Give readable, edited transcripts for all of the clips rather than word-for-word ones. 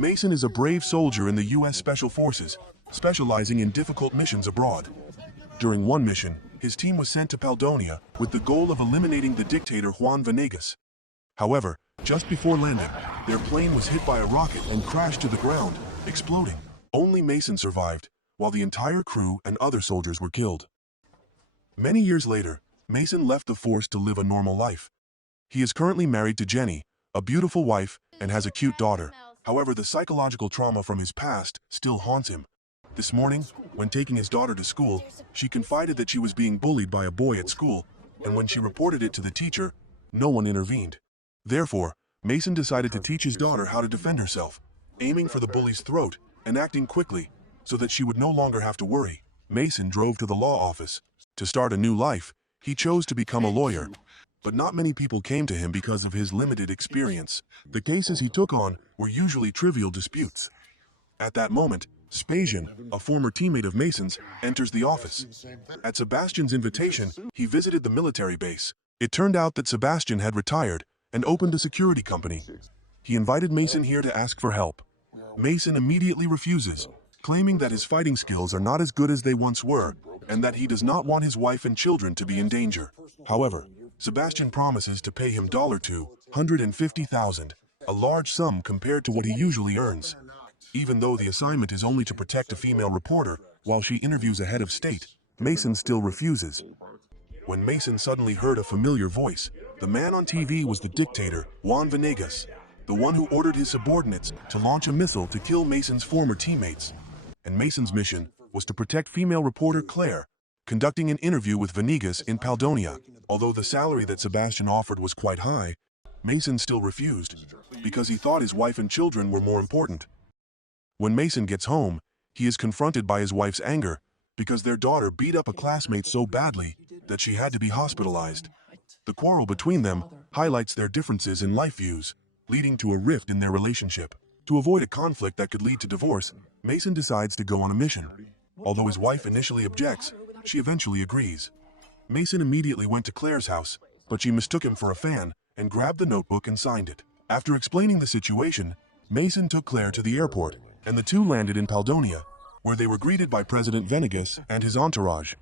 Mason is a brave soldier in the U.S. Special Forces, specializing in difficult missions abroad. During one mission, his team was sent to Paldonia with the goal of eliminating the dictator Juan Venegas. However, just before landing, their plane was hit by a rocket and crashed to the ground, exploding. Only Mason survived, while the entire crew and other soldiers were killed. Many years later, Mason left the force to live a normal life. He is currently married to Jenny, a beautiful wife, and has a cute daughter. However, the psychological trauma from his past still haunts him. This morning, when taking his daughter to school, she confided that she was being bullied by a boy at school, and when she reported it to the teacher, no one intervened. Therefore, Mason decided to teach his daughter how to defend herself, aiming for the bully's throat and acting quickly so that she would no longer have to worry. Mason drove to the law office. To start a new life, he chose to become a lawyer. But not many people came to him because of his limited experience. The cases he took on were usually trivial disputes. At that moment, Spasian, a former teammate of Mason's, enters the office. At Sebastian's invitation, he visited the military base. It turned out that Sebastian had retired and opened a security company. He invited Mason here to ask for help. Mason immediately refuses, claiming that his fighting skills are not as good as they once were, and that he does not want his wife and children to be in danger. However, Sebastian promises to pay him $250,000, a large sum compared to what he usually earns. Even though the assignment is only to protect a female reporter while she interviews a head of state, Mason still refuses. When Mason suddenly heard a familiar voice, the man on TV was the dictator, Juan Venegas, the one who ordered his subordinates to launch a missile to kill Mason's former teammates. And Mason's mission was to protect female reporter Claire, conducting an interview with Venegas in Paldonia. Although the salary that Sebastian offered was quite high, Mason still refused, because he thought his wife and children were more important. When Mason gets home, he is confronted by his wife's anger, because their daughter beat up a classmate so badly that she had to be hospitalized. The quarrel between them highlights their differences in life views, leading to a rift in their relationship. To avoid a conflict that could lead to divorce, Mason decides to go on a mission. Although his wife initially objects, she eventually agrees. Mason immediately went to Claire's house, but she mistook him for a fan and grabbed the notebook and signed it. After explaining the situation, Mason took Claire to the airport, and the two landed in Paldonia, where they were greeted by President Venegas and his entourage.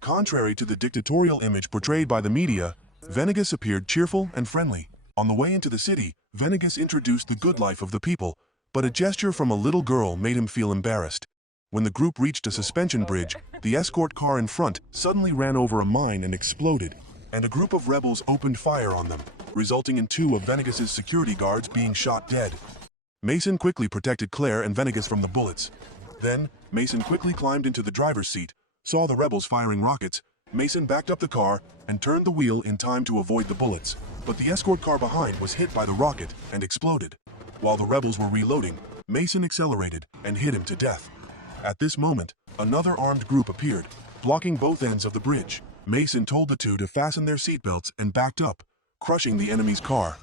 Contrary to the dictatorial image portrayed by the media, Venegas appeared cheerful and friendly. On the way into the city, Venegas introduced the good life of the people, but a gesture from a little girl made him feel embarrassed. When the group reached a suspension bridge, the escort car in front suddenly ran over a mine and exploded, and a group of rebels opened fire on them, resulting in 2 of Venegas's security guards being shot dead. Mason quickly protected Claire and Venegas from the bullets. Then, Mason quickly climbed into the driver's seat, saw the rebels firing rockets. Mason backed up the car and turned the wheel in time to avoid the bullets, but the escort car behind was hit by the rocket and exploded. While the rebels were reloading, Mason accelerated and hit him to death. At this moment, another armed group appeared, blocking both ends of the bridge. Mason told the two to fasten their seatbelts and backed up, crushing the enemy's car.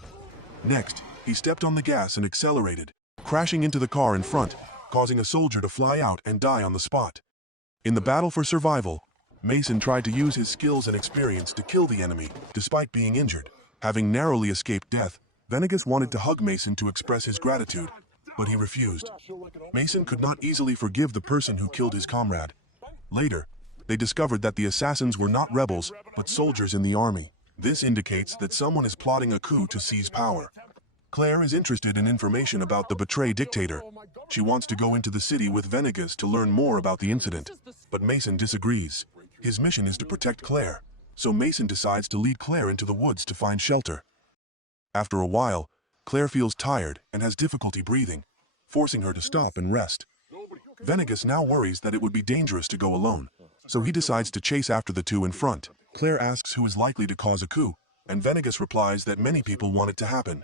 Next, he stepped on the gas and accelerated, crashing into the car in front, causing a soldier to fly out and die on the spot. In the battle for survival, Mason tried to use his skills and experience to kill the enemy, despite being injured. Having narrowly escaped death, Venegas wanted to hug Mason to express his gratitude, but he refused. Mason could not easily forgive the person who killed his comrade. Later, they discovered that the assassins were not rebels, but soldiers in the army. This indicates that someone is plotting a coup to seize power. Claire is interested in information about the betrayed dictator. She wants to go into the city with Venegas to learn more about the incident, but Mason disagrees. His mission is to protect Claire, so Mason decides to lead Claire into the woods to find shelter. After a while, Claire feels tired and has difficulty breathing, forcing her to stop and rest. Venegas now worries that it would be dangerous to go alone, so he decides to chase after the two in front. Claire asks who is likely to cause a coup, and Venegas replies that many people want it to happen.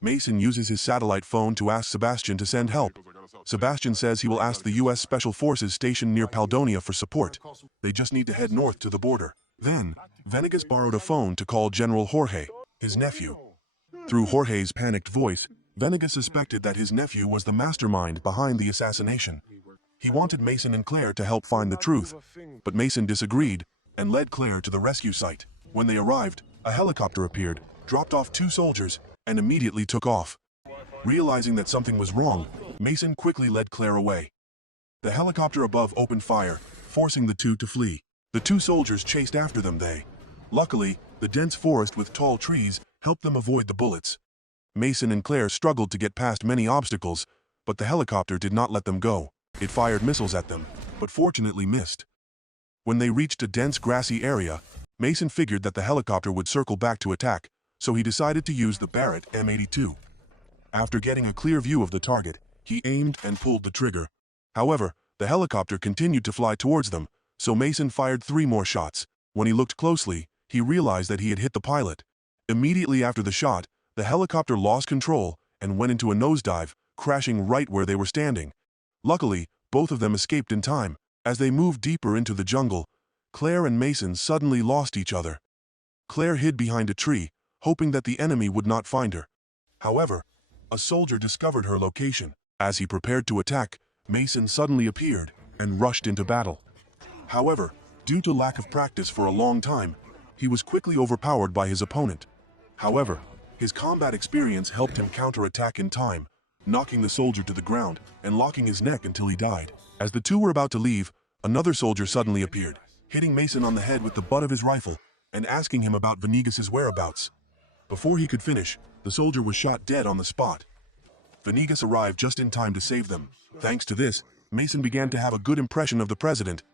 Mason uses his satellite phone to ask Sebastian to send help. Sebastian says he will ask the U.S. Special Forces stationed near Paldonia for support. They just need to head north to the border. Then, Venegas borrowed a phone to call General Jorge, his nephew. Through Jorge's panicked voice, Venegas suspected that his nephew was the mastermind behind the assassination. He wanted Mason and Claire to help find the truth, but Mason disagreed and led Claire to the rescue site. When they arrived, a helicopter appeared, dropped off 2 soldiers, and immediately took off. Realizing that something was wrong, Mason quickly led Claire away. The helicopter above opened fire, forcing the two to flee. The two soldiers chased after them. Luckily, the dense forest with tall trees helped them avoid the bullets. Mason and Claire struggled to get past many obstacles, but the helicopter did not let them go. It fired missiles at them, but fortunately missed. When they reached a dense grassy area, Mason figured that the helicopter would circle back to attack, so he decided to use the Barrett M82. After getting a clear view of the target, he aimed and pulled the trigger. However, the helicopter continued to fly towards them, so Mason fired 3 more shots. When he looked closely, he realized that he had hit the pilot. Immediately after the shot, the helicopter lost control and went into a nosedive, crashing right where they were standing. Luckily, both of them escaped in time. As they moved deeper into the jungle, Claire and Mason suddenly lost each other. Claire hid behind a tree, hoping that the enemy would not find her. However, a soldier discovered her location. As he prepared to attack, Mason suddenly appeared and rushed into battle. However, due to lack of practice for a long time, he was quickly overpowered by his opponent. However, his combat experience helped him counterattack in time, knocking the soldier to the ground and locking his neck until he died. As the two were about to leave, another soldier suddenly appeared, hitting Mason on the head with the butt of his rifle and asking him about Venegas's whereabouts. Before he could finish, the soldier was shot dead on the spot. Venegas arrived just in time to save them. Thanks to this, Mason began to have a good impression of the president,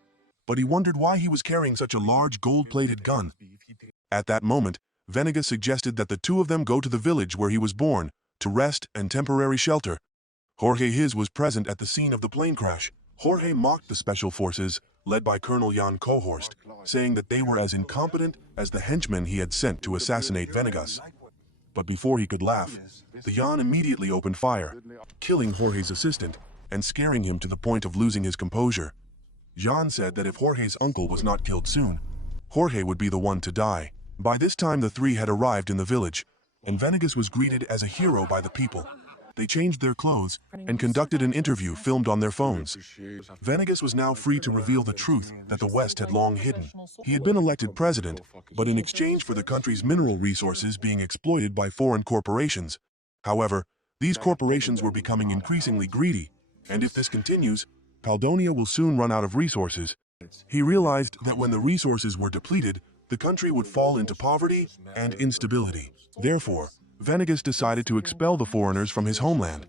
but he wondered why he was carrying such a large gold-plated gun. At that moment, Venegas suggested that the two of them go to the village where he was born, to rest and temporary shelter. Jorge was present at the scene of the plane crash. Jorge mocked the special forces, led by Colonel Jan Kohorst, saying that they were as incompetent as the henchmen he had sent to assassinate Venegas. But before he could laugh, the Jan immediately opened fire, killing Jorge's assistant and scaring him to the point of losing his composure. Jan said that if Jorge's uncle was not killed soon, Jorge would be the one to die. By this time the three had arrived in the village, and Venegas was greeted as a hero by the people. They changed their clothes and conducted an interview filmed on their phones. Venegas was now free to reveal the truth that the West had long hidden. He had been elected president, but in exchange for the country's mineral resources being exploited by foreign corporations. However, these corporations were becoming increasingly greedy, and if this continues, Paldonia will soon run out of resources. He realized that when the resources were depleted, the country would fall into poverty and instability. Therefore, Venegas decided to expel the foreigners from his homeland.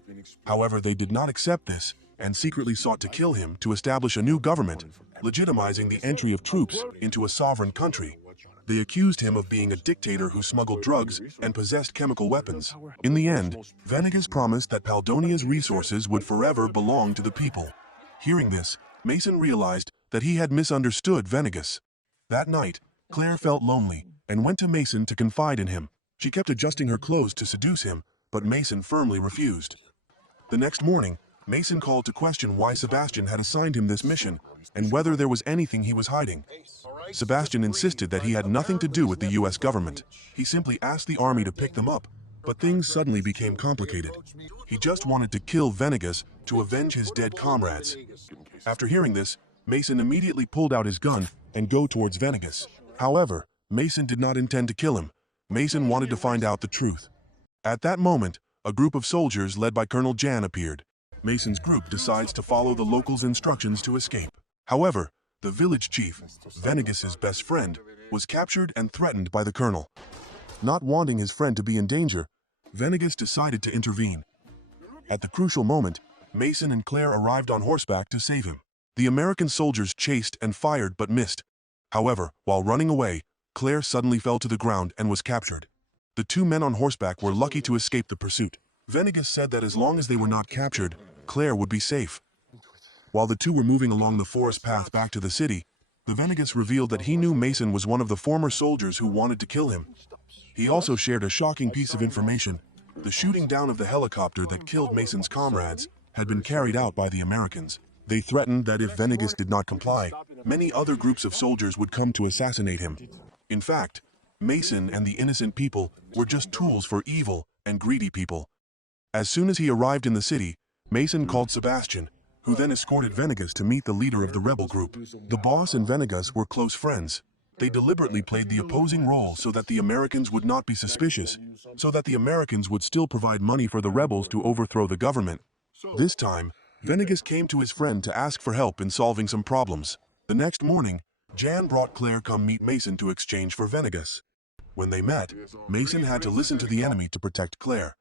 However, they did not accept this and secretly sought to kill him to establish a new government, legitimizing the entry of troops into a sovereign country. They accused him of being a dictator who smuggled drugs and possessed chemical weapons. In the end, Venegas promised that Paldonia's resources would forever belong to the people. Hearing this, Mason realized that he had misunderstood Venegas. That night, Claire felt lonely and went to Mason to confide in him. She kept adjusting her clothes to seduce him, but Mason firmly refused. The next morning, Mason called to question why Sebastian had assigned him this mission and whether there was anything he was hiding. Sebastian insisted that he had nothing to do with the US government. He simply asked the army to pick them up, but things suddenly became complicated. He just wanted to kill Venegas to avenge his dead comrades. After hearing this, Mason immediately pulled out his gun and go towards Venegas. However, Mason did not intend to kill him. Mason wanted to find out the truth. At that moment, a group of soldiers led by Colonel Jan appeared. Mason's group decides to follow the locals' instructions to escape. However, the village chief, Venegas's best friend, was captured and threatened by the colonel. Not wanting his friend to be in danger, Venegas decided to intervene. At the crucial moment, Mason and Claire arrived on horseback to save him. The American soldiers chased and fired but missed. However, while running away, Claire suddenly fell to the ground and was captured. The two men on horseback were lucky to escape the pursuit. Venegas said that as long as they were not captured, Claire would be safe. While the two were moving along the forest path back to the city, the Venegas revealed that he knew Mason was one of the former soldiers who wanted to kill him. He also shared a shocking piece of information. The shooting down of the helicopter that killed Mason's comrades had been carried out by the Americans. They threatened that if Venegas did not comply, many other groups of soldiers would come to assassinate him. In fact, Mason and the innocent people were just tools for evil and greedy people. As soon as he arrived in the city, Mason called Sebastian, who then escorted Venegas to meet the leader of the rebel group. The boss and Venegas were close friends. They deliberately played the opposing role so that the Americans would not be suspicious, so that the Americans would still provide money for the rebels to overthrow the government. This time, Venegas came to his friend to ask for help in solving some problems. The next morning, Jan brought Claire come meet Mason to exchange for Venegas. When they met, Mason had to listen to the enemy to protect Claire.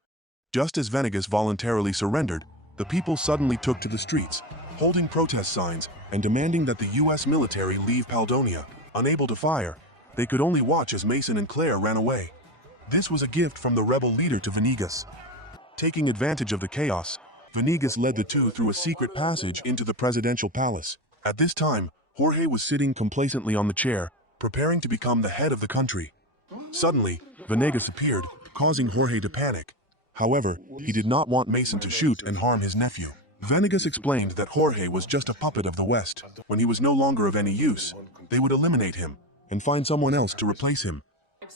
Just as Venegas voluntarily surrendered, the people suddenly took to the streets, holding protest signs and demanding that the US military leave Paldonia. Unable to fire, they could only watch as Mason and Claire ran away. This was a gift from the rebel leader to Venegas. Taking advantage of the chaos, Venegas led the two through a secret passage into the presidential palace. At this time, Jorge was sitting complacently on the chair, preparing to become the head of the country. Suddenly, Venegas appeared, causing Jorge to panic. However, he did not want Mason to shoot and harm his nephew. Venegas explained that Jorge was just a puppet of the West. When he was no longer of any use, they would eliminate him and find someone else to replace him.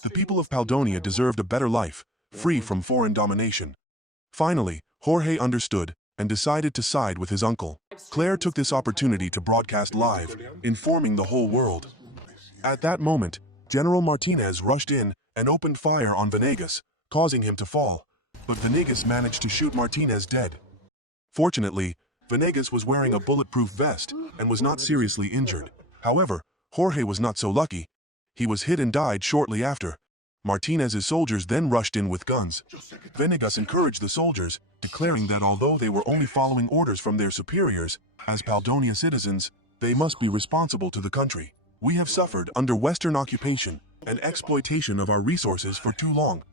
The people of Paldonia deserved a better life, free from foreign domination. Finally, Jorge understood and decided to side with his uncle. Claire took this opportunity to broadcast live, informing the whole world. At that moment, General Martinez rushed in and opened fire on Venegas, causing him to fall. But Venegas managed to shoot Martinez dead. Fortunately, Venegas was wearing a bulletproof vest and was not seriously injured. However, Jorge was not so lucky. He was hit and died shortly after. Martinez's soldiers then rushed in with guns. Venegas encouraged the soldiers, declaring that although they were only following orders from their superiors, as Paldonia citizens, they must be responsible to the country. We have suffered under Western occupation and exploitation of our resources for too long.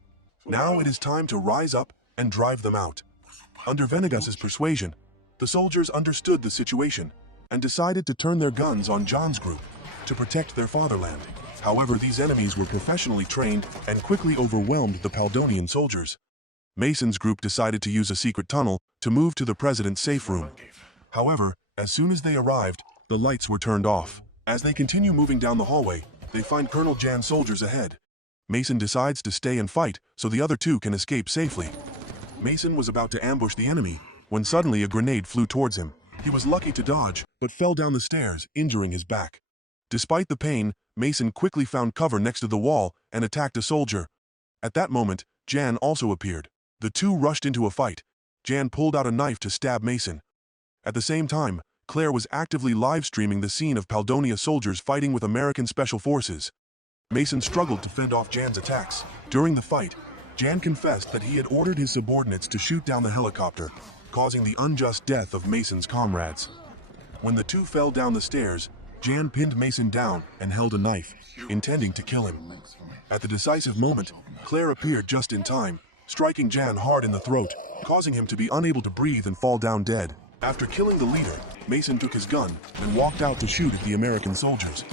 Now it is time to rise up and drive them out. Under Venegas's persuasion, the soldiers understood the situation and decided to turn their guns on John's group to protect their fatherland. However, these enemies were professionally trained and quickly overwhelmed the Paldonian soldiers. Mason's group decided to use a secret tunnel to move to the president's safe room. However, as soon as they arrived, the lights were turned off. As they continue moving down the hallway, they find Colonel Jan's soldiers ahead. Mason decides to stay and fight so the other two can escape safely. Mason was about to ambush the enemy when suddenly a grenade flew towards him. He was lucky to dodge, but fell down the stairs, injuring his back. Despite the pain, Mason quickly found cover next to the wall and attacked a soldier. At that moment, Jan also appeared. The two rushed into a fight. Jan pulled out a knife to stab Mason. At the same time, Claire was actively live-streaming the scene of Paldonia soldiers fighting with American Special Forces. Mason struggled to fend off Jan's attacks. During the fight, Jan confessed that he had ordered his subordinates to shoot down the helicopter, causing the unjust death of Mason's comrades. When the two fell down the stairs, Jan pinned Mason down and held a knife, intending to kill him. At the decisive moment, Claire appeared just in time, striking Jan hard in the throat, causing him to be unable to breathe and fall down dead. After killing the leader, Mason took his gun and walked out to shoot at the American soldiers.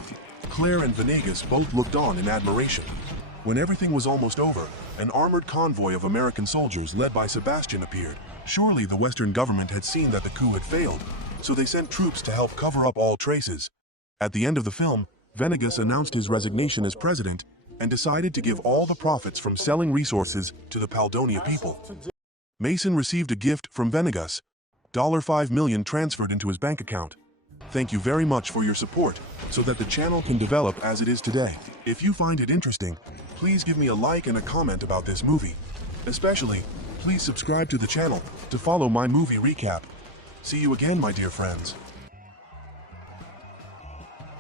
Claire and Venegas both looked on in admiration. When everything was almost over, an armored convoy of American soldiers led by Sebastian appeared. Surely the Western government had seen that the coup had failed, so they sent troops to help cover up all traces. At the end of the film, Venegas announced his resignation as president and decided to give all the profits from selling resources to the Paldonia people. Mason received a gift from Venegas, $5 million transferred into his bank account. Thank you very much for your support, so that the channel can develop as it is today. If you find it interesting, please give me a like and a comment about this movie. Especially, please subscribe to the channel to follow my movie recap. See you again, my dear friends.